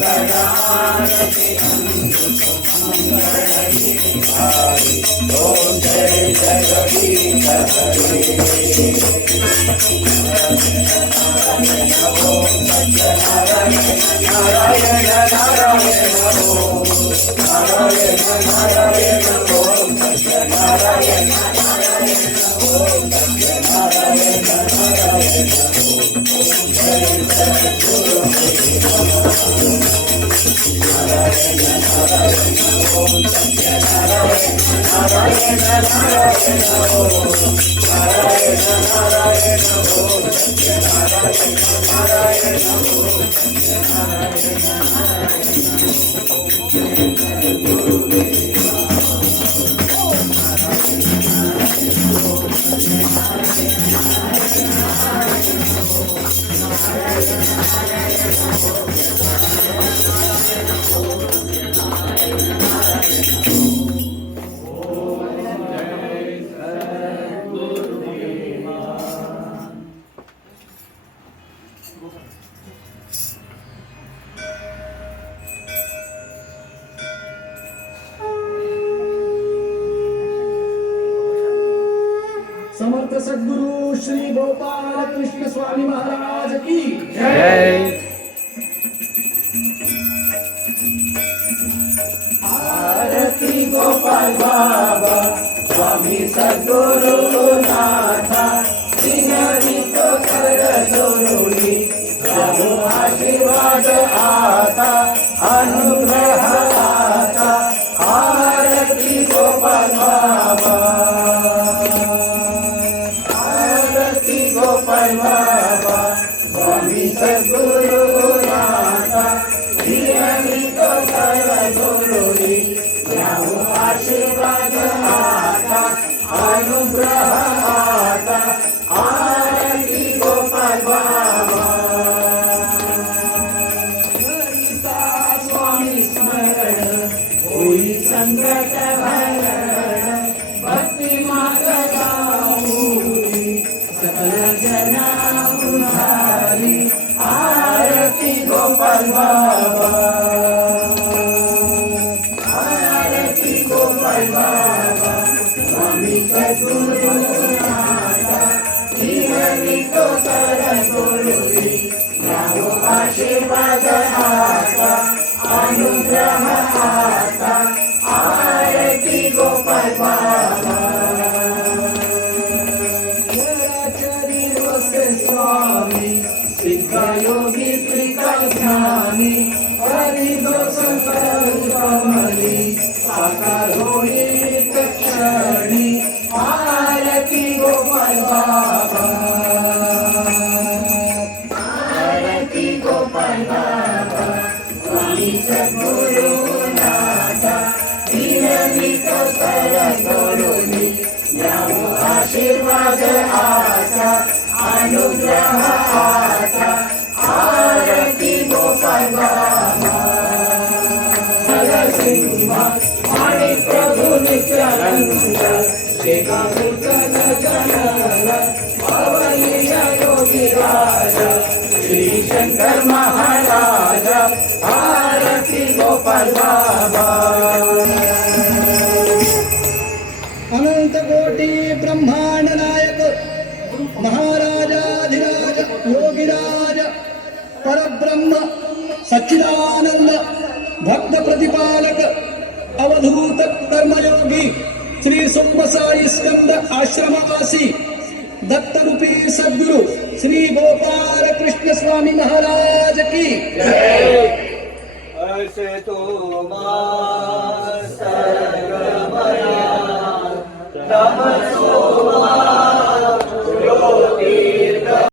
मंगलारती मंगलहारी ओम जय जगदीश हरे ओम सत्यनारायण नारायण नारायण ओम नारायण नारायण ओम सत्यनारायण नारायण ओम सत्यनारायण नारायण ओम जय सद्गुरु नारायण नारायण ओम सत्यनारायण नारायण नारायण ओम नारायण नारायण ओम सत्यनारायण नारायण ओम सत्यनारायण समर्थ सद्गुरु श्री गोपाल कृष्ण स्वामी महाराज की जय। आरती गोपाल बाबा स्वामी सद्गुरु नाथा विनवित कर जोरुनी प्रभु आशीर्वाद आता अनुग्रह आता आरती गोपाल बाबा आरती गोपाल बाबा स्वामी सद्गुरु नाथा विनवित कर जोरुनी प्रभु आशीर्वाद आता अनुग्रह आता आरती गोपाल बाबा ललिता स्वामी स्मरण होई संकट हरण भक्ति मार्ग गाऊनी सकल जना उधारी आरती गोपाल बाबा आरती गोपाल बाबा स्वामी सद्गुरु नाथा विनवित कर जोरुनी प्रभु आशीर्वाद आता अनुग्रह आता आरती गोपाल बाबा चरी वसे स्वामी सिद्ध योगी त्रिकाज्ञानी हरिदोष कमली साकार होई क्षणी आरती गोपाल बाबा आरती गोपाल बाबा स्वामी सद्गुरु नाथा विनवित कर जोरुनी प्रभु आशीर्वाद आता अनुग्रह आता आरती गोपाल बाबा नरसिंह आणि प्रभु नित्यानंद शेखा जनल पवलिया योगी राजा श्री शंकर महाराज आरती गोपाल बाबा अनंत कोटी ब्रह्मांड नायक महाराजाधिराज योगीराज परब्रह्म सच्चिदानंद भक्त प्रतिपालक अवधूत कर्मयोगी श्री सोमसाई स्कंद आश्रमवासी दत्तरूपी सद्गुरु श्री गोपाल कृष्ण स्वामी महाराज की जय। ऐसे तो सर्वमया